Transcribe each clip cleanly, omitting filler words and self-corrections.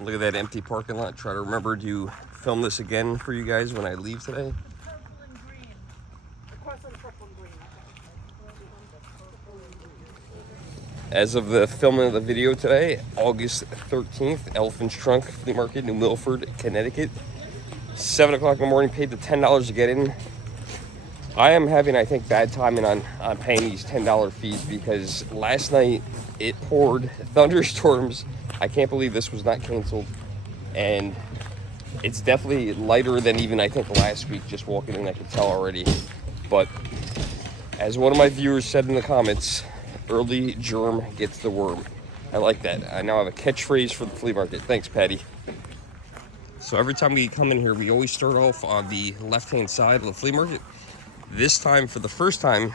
Look at that empty parking lot. Try to remember to film this again for you guys when I leave today. Purple and green. The cross on purple and green. As of the filming of the video today, August 13th, Elephant's Trunk Flea Market, New Milford, Connecticut. 7 o'clock in the morning, paid the $10 to get in. I am having, I think, bad timing on paying these $10 fees because last night it poured thunderstorms. I can't believe this was not canceled. And it's definitely lighter than even I think last week, just walking in, I could tell already. But as one of my viewers said in the comments, early germ gets the worm. I like that. I now have a catchphrase for the flea market. Thanks, Patty. So every time we come in here, we always start off on the left-hand side of the flea market. This time, for the first time,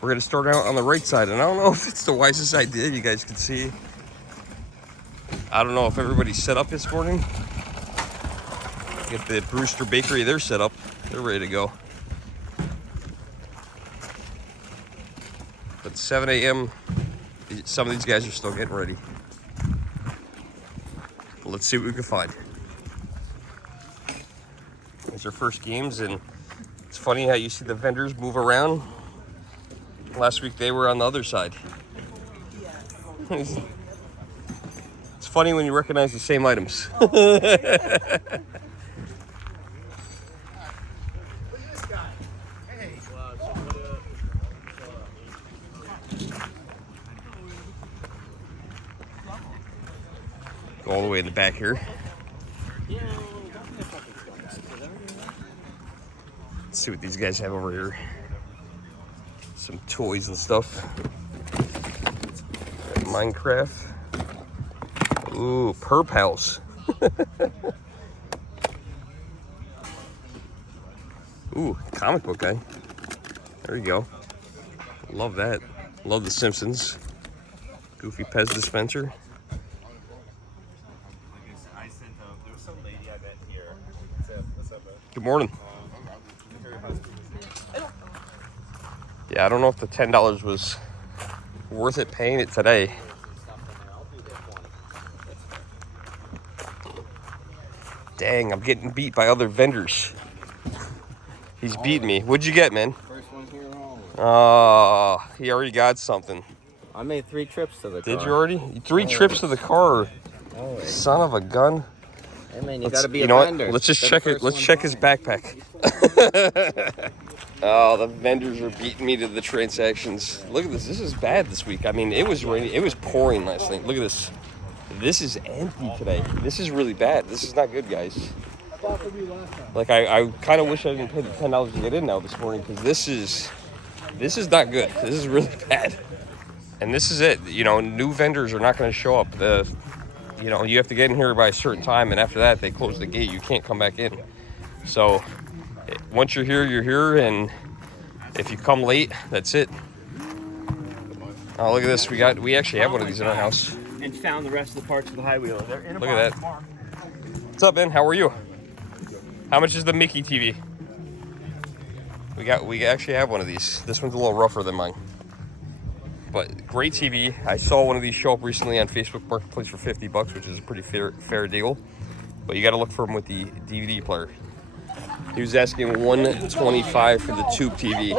we're going to start out on the right side. And I don't know if it's the wisest idea. You guys can see. I don't know if everybody's set up this morning. Get the Brewster Bakery, they're set up. They're ready to go. But 7 a.m., some of these guys are still getting ready. Let's see what we can find. These are first games, and it's funny how you see the vendors move around. Last week they were on the other side. It's funny when you recognize the same items. Go all the way in the back here. Let's see what these guys have over here. Some toys and stuff. Minecraft. Ooh, Perp House. Ooh, comic book guy. There you go. Love that. Love The Simpsons. Goofy Pez dispenser. Good morning. Yeah, I don't know if the $10 was worth it paying it today. Dang, I'm getting beat by other vendors. He's beating me. What'd you get, man? First one here all. Oh, he already got something. I made 3 trips to the car. Did you already? 3 trips to the car. Always. Son of a gun. Hey man, you gotta be a know vendor. What? Let's just check it. Let's check his backpack. Oh, the vendors are beating me to the transactions. Look at this. This is bad this week. I mean, it was raining. It was pouring last night. Look at this. This is empty today. This is really bad. This is not good, guys. Like, I kind of wish I didn't pay the $10 to get in now this morning, because this is not good. This is really bad. And this is it. You know, new vendors are not going to show up. You know, you have to get in here by a certain time, and after that, they close the gate. You can't come back in. So, once you're here, and if you come late, that's it. Oh, look at this. We actually have one of these in our house. And found the rest of the parts of the high wheeler. They're in a Look at that. What's up, Ben? How are you? How much is the Mickey TV? We actually have one of these. This one's a little rougher than mine. But great TV. I saw one of these show up recently on Facebook Marketplace for $50, which is a pretty fair deal. But you got to look for them with the DVD player. He was asking $125 for the tube TV.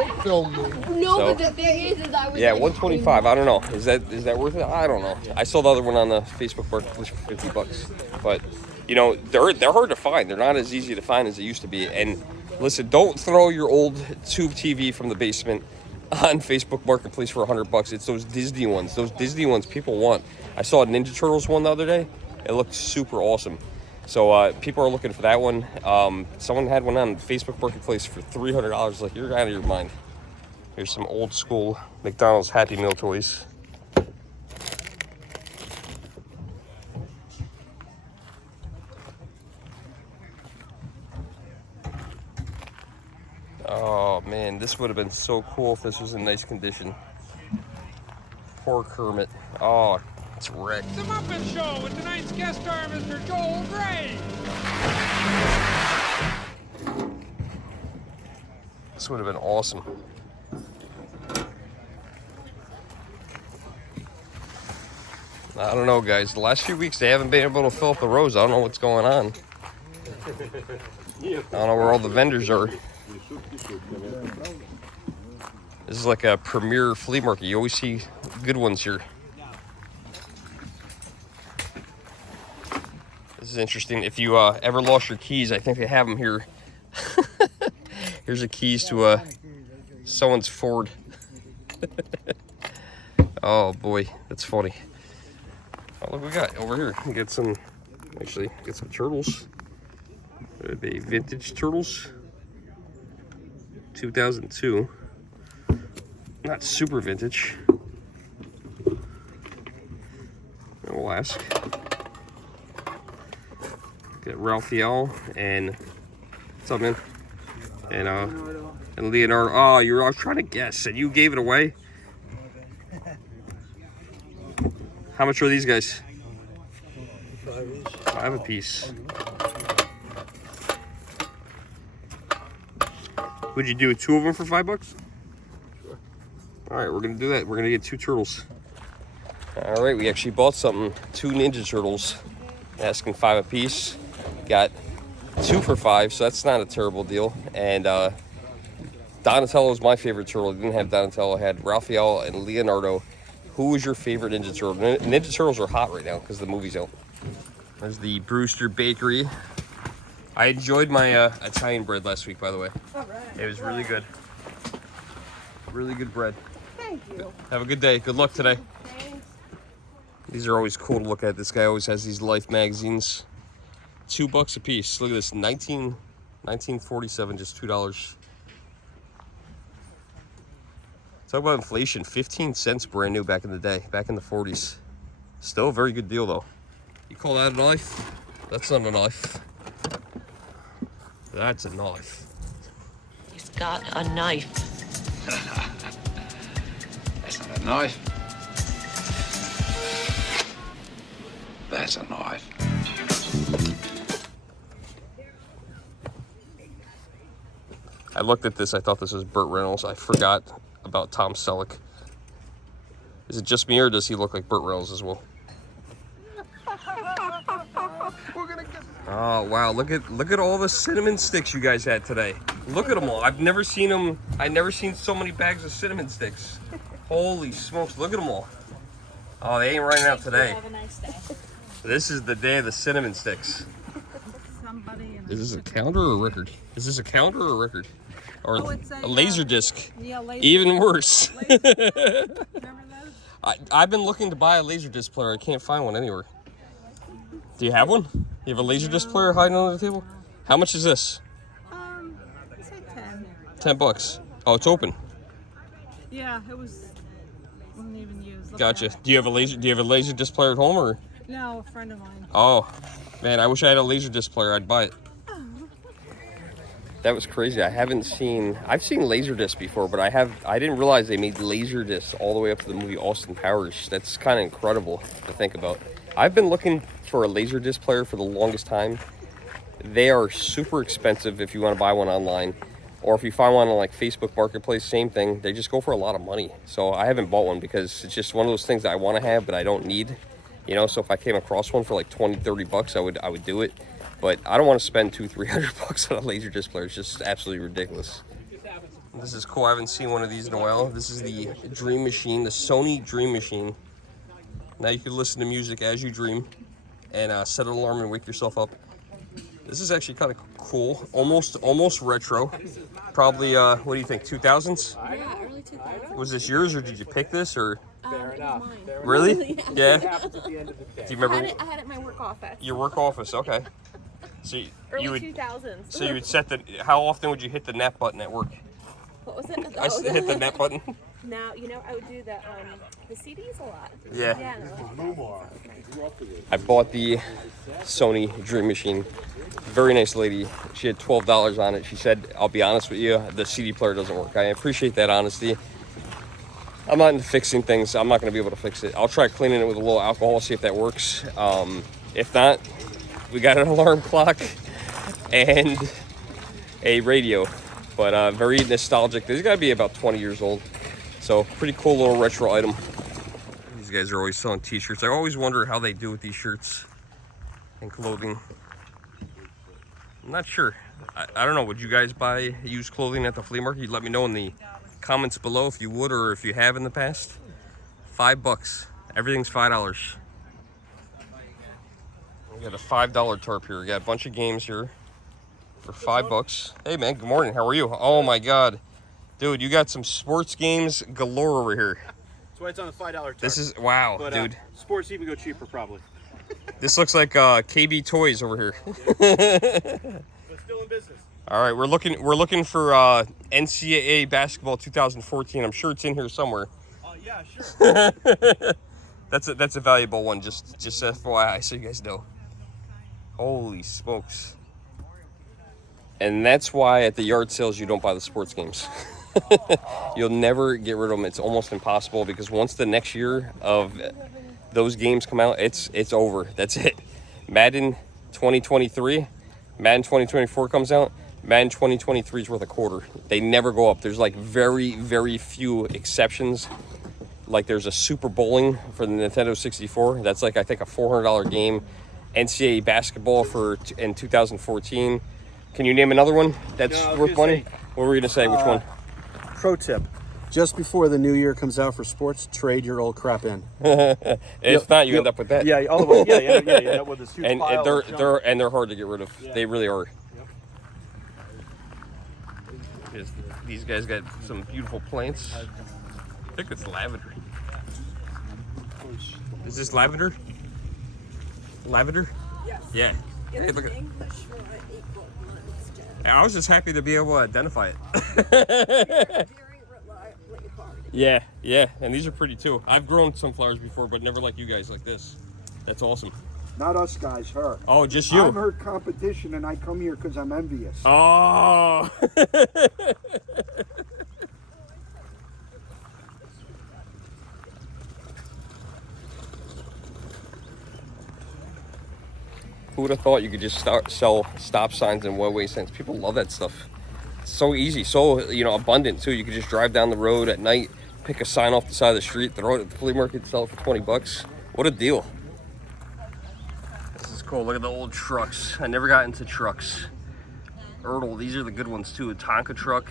No, but the thing is I was yeah, $125. I don't know. Is that worth it? I don't know. I saw the other one on the Facebook Marketplace for $50. But you know, they're hard to find. They're not as easy to find as they used to be. And listen, don't throw your old tube TV from the basement on Facebook Marketplace for $100. It's those Disney ones. Those Disney ones people want. I saw a Ninja Turtles one the other day. It looked super awesome. So people are looking for that one. Someone had one on Facebook Marketplace for $300. Like, you're out of your mind. Here's some old school McDonald's Happy Meal toys. Oh man, this would have been so cool if this was in nice condition. Poor Kermit. Oh, it's wrecked. The Muppet Show with tonight's guest star, Mr. Joel Grey. This would have been awesome. I don't know, guys. The last few weeks, they haven't been able to fill up the rows. I don't know what's going on. I don't know where all the vendors are. This is like a premier flea market. You always see good ones here. This is interesting. If you ever lost your keys, I think they have them here. Here's the keys to someone's Ford. Oh boy, that's funny. Oh, look what we got over here. We get some, actually, get some turtles. The vintage turtles. 2002. Not super vintage. We'll ask. Got Raphael and what's up, man? And Leonardo. Oh, I was trying to guess, and you gave it away. How much are these guys? $5 a piece. Would you do 2 of them for $5? Sure. All right, we're gonna do that. We're gonna get 2 turtles. All right, we actually bought something. 2 Ninja Turtles, asking $5 a piece. Got 2 for $5, so that's not a terrible deal. And Donatello is my favorite turtle. I didn't have Donatello. I had Raphael and Leonardo. Who was your favorite Ninja Turtle? Ninja Turtles are hot right now because the movie's out. There's the Brewster Bakery. I enjoyed my Italian bread last week, by the way. All right. It was really good. Really good bread. Thank you. Have a good day. Good luck today. Thanks. These are always cool to look at. This guy always has these Life magazines. $2 a piece. Look at this. 1947, just $2. Talk about inflation. 15 cents brand new back in the day, back in the 40s. Still a very good deal, though. You call that a knife? That's not a knife. That's a knife. He's got a knife. That's not a knife. That's a knife. I looked at this. I thought this was Burt Reynolds. I forgot about Tom Selleck. Is it just me, or does he look like Burt Reynolds as well? Oh wow! Look at all the cinnamon sticks you guys had today. Look at them all. I've never seen them. I've never seen so many bags of cinnamon sticks. Holy smokes! Look at them all. Oh, they ain't running out today. Have a nice day. This is the day of the cinnamon sticks. Somebody in Is this a counter or a record? Is this a counter or a record? Or it's a laser disc? yeah, laser. Even worse. Remember those? I've been looking to buy a laser disc player. I can't find one anywhere. Do you have one? You have a laser disc player hiding under the table? How much is this? Say 10 10. bucks. Oh, it's open. Yeah, it wasn't even used. Look Gotcha. at it. Do you have a laser disc player at home, or? No, a friend of mine. Oh, man, I wish I had a laser disc player. I'd buy it. That was crazy. I've seen laser disc before, but I didn't realize they made laser discs all the way up to the movie Austin Powers. That's kind of incredible to think about. I've been looking for a laser disc player for the longest time. They are super expensive if you want to buy one online, or if you find one on like Facebook Marketplace, same thing. They just go for a lot of money. So I haven't bought one because it's just one of those things that I want to have, but I don't need. You know, so if I came across one for like 20, 30 bucks, I would do it. But I don't want to spend $200-300 bucks on a laser disc player. It's just absolutely ridiculous. This is cool. I haven't seen one of these in a while. This is the Dream Machine, the Sony Dream Machine. Now you can listen to music as you dream and set an alarm and wake yourself up. This is actually kind of cool. Almost retro. Probably, what do you think, 2000s? Yeah, early 2000s. Was this yours, or did you pick this, or? Fair enough. Really? Yeah. Happens at the end of the day. Do you remember? I had it in my work office. Your work office, okay. So Early you would 2000s. so you would set the. How often would you hit the net button at work? What was it? I hit the net button. Now, I would do the CDs a lot. Yeah. Yeah. I bought the Sony Dream Machine. Very nice lady. She had $12 on it. She said, "I'll be honest with you, the CD player doesn't work." I appreciate that honesty. I'm not into fixing things. I'm not going to be able to fix it. I'll try cleaning it with a little alcohol, see if that works. If not, we got an alarm clock and a radio. But very nostalgic. This got to be about 20 years old. So pretty cool little retro item. These guys are always selling t-shirts. I always wonder how they do with these shirts and clothing. I'm not sure. I don't know. Would you guys buy used clothing at the flea market? Let me know in the comments below if you would or if you have in the past. $5. Everything's $5. We got a $5 tarp here. We got a bunch of games here for $5. Hey man, good morning. How are you? Oh my God, dude, you got some sports games galore over here. That's why it's on the $5 tarp. This is wow, but, dude. Sports even go cheaper probably. This looks like KB Toys over here. But still in business. All right, we're looking for NCAA basketball 2014. I'm sure it's in here somewhere. Yeah, sure. That's a valuable one. Just FYI, so you guys know. Holy smokes! And that's why at the yard sales you don't buy the sports games. You'll never get rid of them. It's almost impossible because once the next year of those games come out, it's over. That's it. Madden 2023, Madden 2024 comes out. Madden 2023 is worth a quarter. They never go up. There's like very, very few exceptions. Like there's a Super Bowling for the Nintendo 64. That's like I think a $400 game. NCAA basketball in 2014. Can you name another one that's worth money? What were you gonna say? Which one? Pro tip: just before the new year comes out for sports, trade your old crap in. If not, you end up with that. Yeah, all the way. Yeah, you end up with this huge And pile of junk. they're hard to get rid of. Yeah. They really are. Yep. These guys got some beautiful plants. I think it's lavender. Is this lavender? Lavender? Yes. Yeah. Hey, look at. English for an equal instead. I was just happy to be able to identify it. Very reliably hard. Yeah, and these are pretty too. I've grown sunflowers before, but never like you guys like this. That's awesome. Not us guys, her. Oh, just you. I'm her competition, and I come here because I'm envious. Oh. Who would have thought you could just sell stop signs and one-way signs? People love that stuff. It's so easy, so abundant too. You could just drive down the road at night, pick a sign off the side of the street, throw it at the flea market, sell it for $20. What a deal! This is cool. Look at the old trucks. I never got into trucks. Ertl, these are the good ones too. A Tonka truck.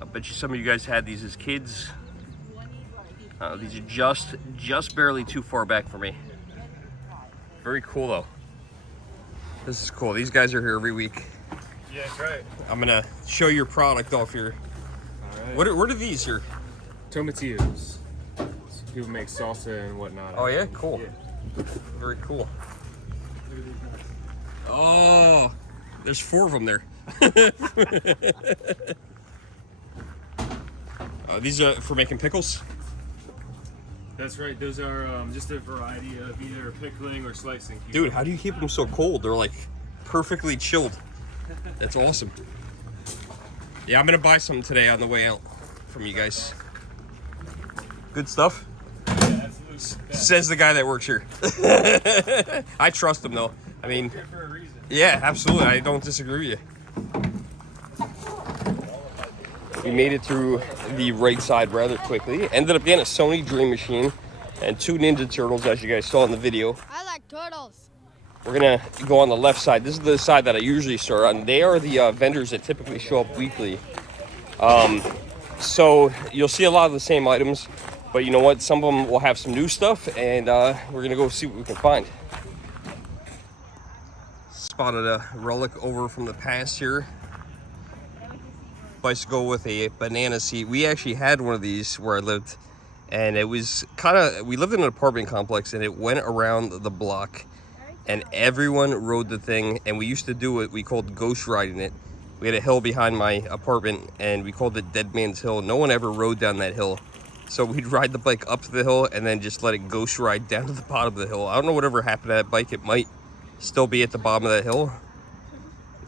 I bet you some of you guys had these as kids. These are just barely too far back for me. Very cool though. This is cool. These guys are here every week. Yeah, that's right. I'm gonna show your product off here. All right. What are these here? Tomatillos. People make salsa and whatnot. Oh yeah, cool. Yeah. Very cool. Oh, there's 4 of them there. These are for making pickles? That's right. Those are just a variety of either pickling or slicing. Dude, how do you keep them so cold? They're like perfectly chilled. That's awesome. Yeah, I'm gonna buy some today on the way out from you guys. Good stuff? Yeah, absolutely. Says the guy that works here. I trust him though. I mean, For a reason. yeah, absolutely. I don't disagree with you. We made it through the right side rather quickly. Ended up getting a Sony Dream Machine and 2 Ninja Turtles, as you guys saw in the video. I like turtles. We're gonna go on the left side. This is the side that I usually start on. They are the vendors that typically show up weekly. So you'll see a lot of the same items, but you know what? Some of them will have some new stuff, and we're gonna go see what we can find. Spotted a relic over from the past here. Bicycle with a banana seat. We actually had one of these where I lived, and it was we lived in an apartment complex, and it went around the block, and everyone rode the thing, and we used to do it. We called ghost riding it. We had a hill behind my apartment, and we called it Dead Man's Hill. No one ever rode down that hill, so we'd ride the bike up to the hill and then just let it ghost ride down to the bottom of the hill. I don't know whatever happened to that bike. It might still be at the bottom of that hill,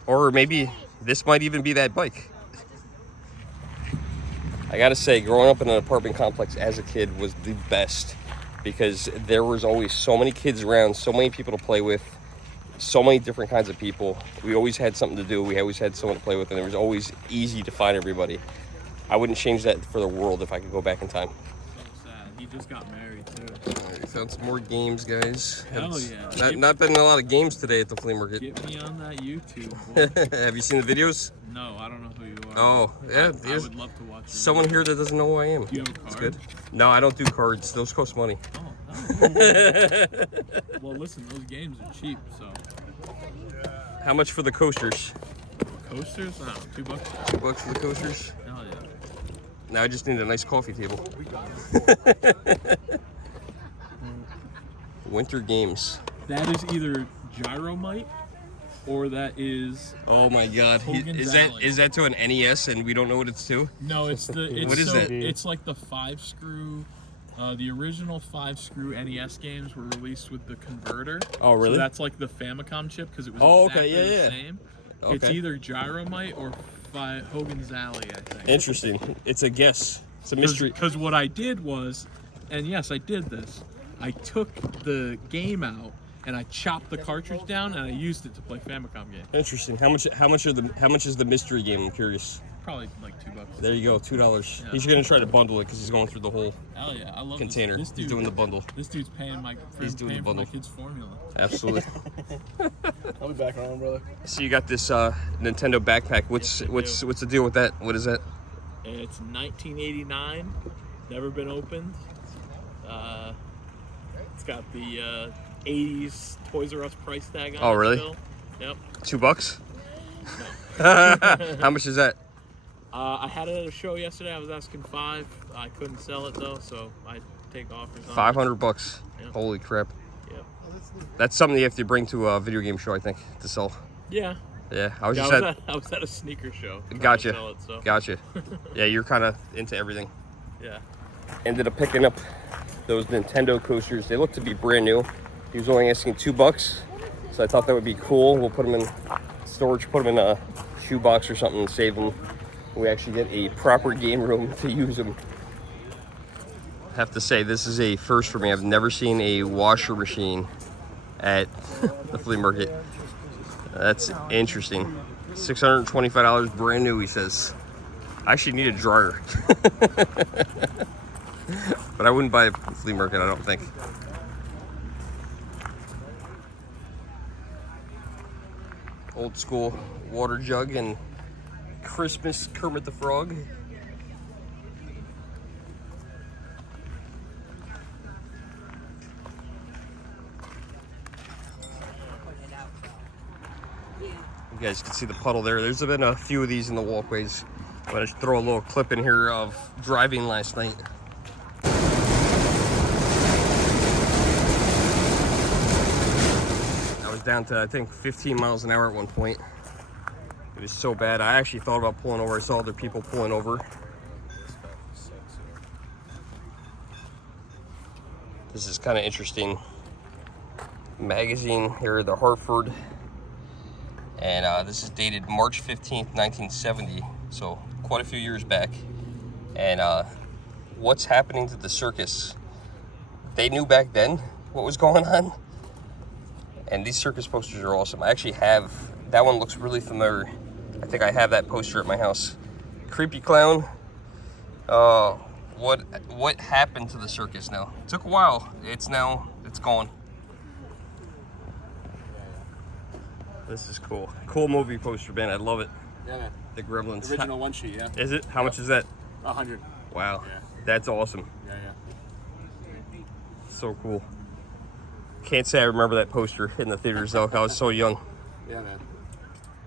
or maybe this might even be that bike. I gotta say, growing up in an apartment complex as a kid was the best, because there was always so many kids around, so many people to play with, so many different kinds of people. We always had something to do. We always had someone to play with, and it was always easy to find everybody. I wouldn't change that for the world if I could go back in time. He just got married too. Alright, found some more games, guys. Hell yeah. Not been a lot of games today at the flea market. Get me on that YouTube. Boy. Have you seen the videos? No, I don't know who you are. Oh, yeah. I would love to watch your Someone videos. here that doesn't know who I am. Do you have a It's card? good. No, I don't do cards. Those cost money. Oh, well, listen, those games are cheap, so. How much for the coasters? Coasters? I don't know, $2. $2 for the coasters? Hell yeah. Now I just need a nice coffee table. Winter games. That is either Gyromite or that is. Oh my God! Hogan's Is Alley. that to an NES and we don't know what it's to? No, it's the. It's What is so, that? It's like the 5-screw. The original 5-screw NES games were released with the converter. Oh, really? So that's like the Famicom chip because it was Oh, exactly okay, the yeah. same. Okay. It's either Gyromite or Hogan's Alley, I think. Interesting. It's a guess. It's a mystery. Because what I did was, and yes, I did this. I took the game out and I chopped the cartridge down and I used it to play Famicom games. Interesting. How much is the mystery game? I'm curious. Probably like $2. There you go, $2. Yeah. He's gonna try to bundle it because he's going through the whole Hell yeah, I love container. This dude, He's doing the bundle. This dude's paying my He's doing the for my bundle. kid's formula. Absolutely. I'll be back around, brother. So you got this Nintendo backpack. What's the deal with that? What is that? It's 1989, never been opened. It's got the 80s Toys R Us price tag on it. Oh, really? Still. Yep. $2? How much is that? I had it at a show yesterday. I was asking $5. I couldn't sell it though, so I take offers on it. $500. Yep. Holy crap! Yep. That's something you have to bring to a video game show, I think, to sell. Yeah. Yeah, I was Yeah, just I was at a sneaker show. trying to Gotcha. sell it, so. Gotcha. Yeah, you're kind of into everything. Yeah. Ended up picking up those Nintendo coasters. They look to be brand new. He was only asking $2, so I thought that would be cool. We'll put them in storage, put them in a shoebox or something, and save them. We actually get a proper game room to use them. I have to say, this is a first for me. I've never seen a washer machine at the flea market. That's interesting. $625 brand new, he says. I actually need a dryer. But I wouldn't buy it at the flea market, I don't think. Old school water jug and Christmas Kermit the Frog. You guys can see the puddle there. There's been a few of these in the walkways. But I should throw a little clip in here of driving last night. I was down to, I think, 15 miles an hour at one point. It was so bad. I actually thought about pulling over. I saw other people pulling over. This is kind of interesting. Magazine here, the Hartford. And this is dated March 15th, 1970. So quite a few years back. And what's happening to the circus? They knew back then what was going on. And these circus posters are awesome. I actually have, that one looks really familiar. I think I have that poster at my house. Creepy Clown. What happened to the circus now? It took a while. It's gone. This is cool. Cool movie poster, man. I love it. Yeah, man. The Gremlins. Original one sheet, yeah. Is it? How much is that? 100. Wow. Yeah. That's awesome. Yeah. So cool. Can't say I remember that poster in the theaters though. I was so young. Yeah, man.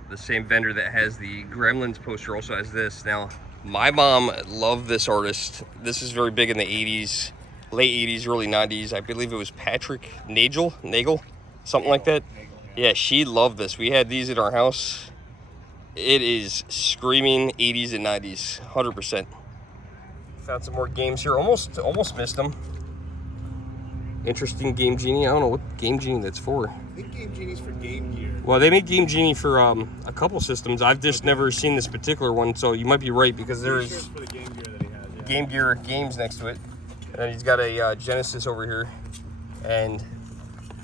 The same vendor that has the Gremlins poster also has this. Now, my mom loved this artist. This is very big in the 80s, late 80s, early 90s. I believe it was Patrick Nagel, something like that. Yeah, she loved this. We had these at our house. It is screaming 80s and 90s, 100%. Found some more games here. Almost missed them. Interesting Game Genie. I don't know what Game Genie that's for. I think Game Genie's for Game Gear. Well, they made Game Genie for a couple systems. I've just never seen this particular one, so you might be right because there is For the Game Gear that he has, yeah. Game Gear games next to it. And he's got a Genesis over here. And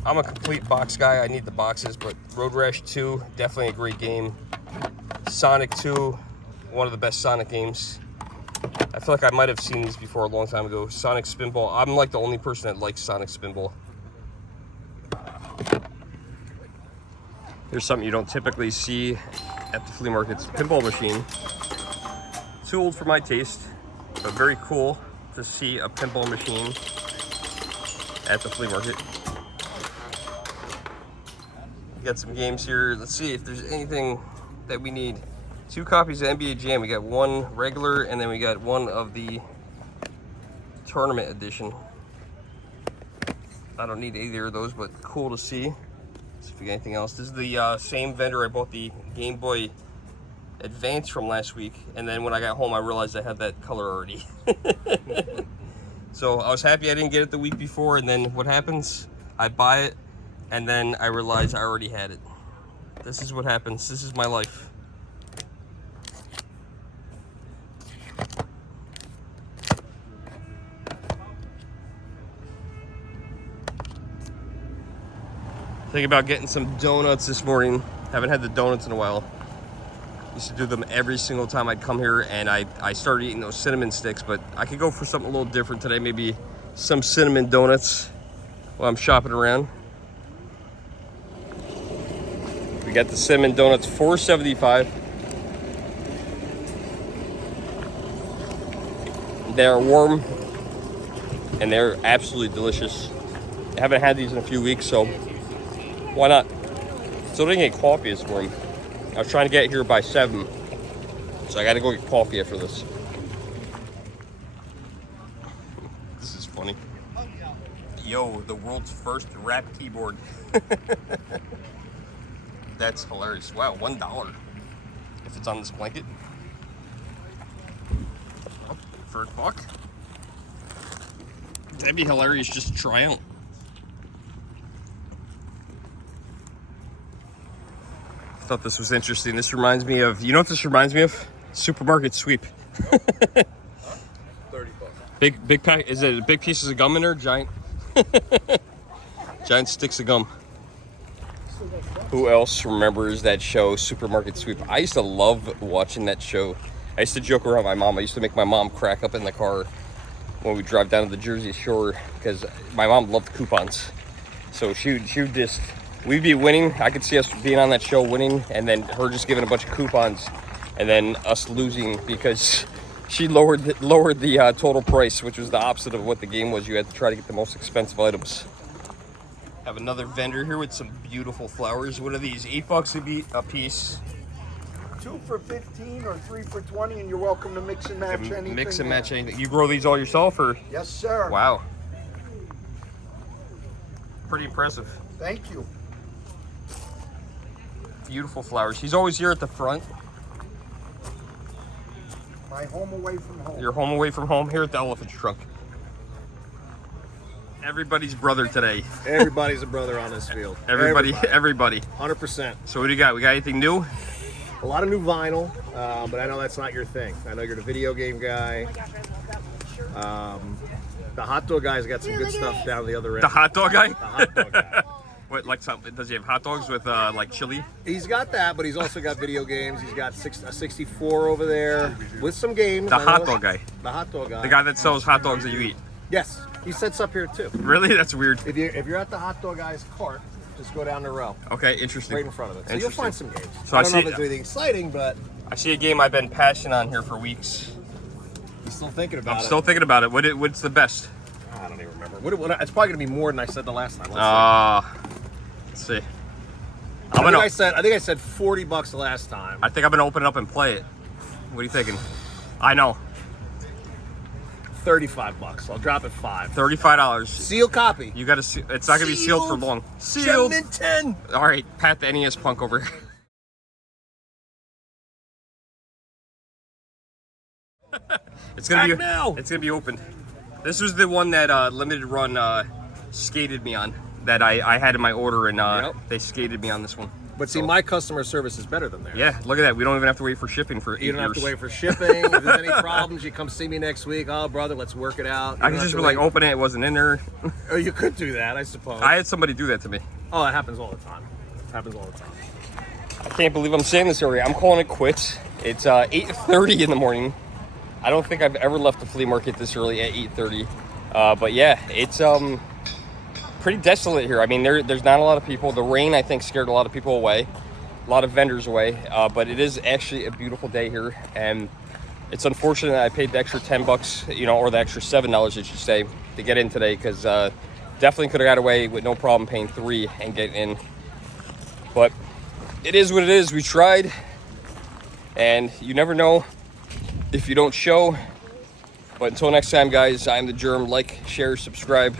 I'm a complete box guy. I need the boxes, but Road Rash 2, definitely a great game. Sonic 2, one of the best Sonic games. I feel like I might have seen these before a long time ago. Sonic Spinball. I'm like the only person that likes Sonic Spinball. Here's something you don't typically see at the flea markets. Pinball machine. Too old for my taste, but very cool to see a pinball machine at the flea market. We got some games here. Let's see if there's anything that we need. 2 copies of NBA Jam. We got one regular, and then we got one of the tournament edition. I don't need either of those, but cool to see. Let's see if we got anything else. This is the same vendor I bought the Game Boy Advance from last week, and then when I got home, I realized I had that color already. So I was happy I didn't get it the week before, and then what happens? I buy it, and then I realize I already had it. This is what happens. This is my life. Thinking about getting some donuts this morning. Haven't had the donuts in a while. Used to do them every single time I'd come here, and I started eating those cinnamon sticks, but I could go for something a little different today. Maybe some cinnamon donuts while I'm shopping around. We got the cinnamon donuts, $4.75. They're warm, and they're absolutely delicious. I haven't had these in a few weeks, so why not? Still didn't get coffee this morning. I was trying to get here by 7, so I gotta go get coffee after this. This is funny. Yo, the world's first rap keyboard. That's hilarious. Wow, $1 if it's on this blanket. Oh, for $1. That'd be hilarious just to try out. Thought this was interesting. This reminds me of, you know what this reminds me of? Supermarket sweep. 30 bucks. Big pack. Is it big pieces of gum in there? Giant sticks of gum. Who else remembers that show, Supermarket Sweep? I used to love watching that show. I used to joke around with my mom. I used to make my mom crack up in the car when we drive down to the Jersey Shore, because my mom loved coupons. So she would just, we'd be winning. I could see us being on that show winning, and then her just giving a bunch of coupons, and then us losing because she lowered the total price, which was the opposite of what the game was. You had to try to get the most expensive items. Have another vendor here with some beautiful flowers. What are these? $8 a piece. 2 for 15 or 3 for 20, and you're welcome to mix and match anything. Mix and match anything. You grow these all yourself, or? Yes, sir. Wow. Pretty impressive. Thank you. Beautiful flowers. He's always here at the front. My home away from home. Your home away from home here at the Elephant Trunk. Everybody's brother today. Everybody's a brother on this field. Everybody. 100%. So what do you got? We got anything new? A lot of new vinyl, but I know that's not your thing. I know you're the video game guy. The hot dog guy's got some good stuff down the other end. The hot dog guy? The hot dog guy. What, like something? Does he have hot dogs with like chili? He's got that, but he's also got video games. He's got a 64 over there with some games. The hot dog guy. The hot dog guy. The guy that sells hot dogs that you eat. Yes, he sets up here too. Really? That's weird. If you're at the hot dog guy's cart, just go down the row. Okay, interesting. Right in front of it. So you'll find some games. So I don't know if it's anything exciting, but I see a game I've been passionate on here for weeks. you're still thinking about it. I'm still thinking about it. What's the best? I don't even remember. It's probably gonna be more than I said the last time. Let's see. I think I said $40 the last time. I think I'm gonna open it up and play it. What are you thinking? I know. $35. I'll drop it $5. $35. Seal copy. You gotta see. It's not gonna be sealed for long. Sealed. 10. All right, pat the NES punk over here. It's gonna be opened. This was the one that Limited Run skated me on. That I had in my order, and they skated me on this one. But see, my customer service is better than theirs. Yeah, look at that. We don't even have to wait for shipping for 8 years. You don't have to wait for shipping. If there's any problems, you come see me next week. Oh, brother, let's work it out. I can just be like, open it. It wasn't in there. Oh, you could do that, I suppose. I had somebody do that to me. Oh, it happens all the time. I can't believe I'm saying this already. I'm calling it quits. It's 8:30 in the morning. I don't think I've ever left the flea market this early at 8:30. But yeah, it's pretty desolate here. I mean, there's not a lot of people. The rain, I think, scared a lot of people away, a lot of vendors away. But it is actually a beautiful day here, and it's unfortunate that I paid the extra $10, you know, or the extra $7, I should say, to get in today, because definitely could have got away with no problem paying $3 and getting in. But it is what it is. We tried, and you never know if you don't show. But until next time, guys, I'm the Germ. Like, share, subscribe.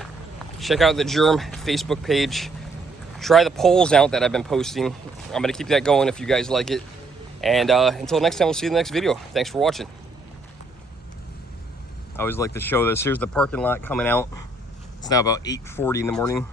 Check out the Germ Facebook page. Try the polls out that I've been posting. I'm going to keep that going if you guys like it. And until next time, we'll see you in the next video. Thanks for watching. I always like to show this. Here's the parking lot coming out. It's now about 8:40 in the morning.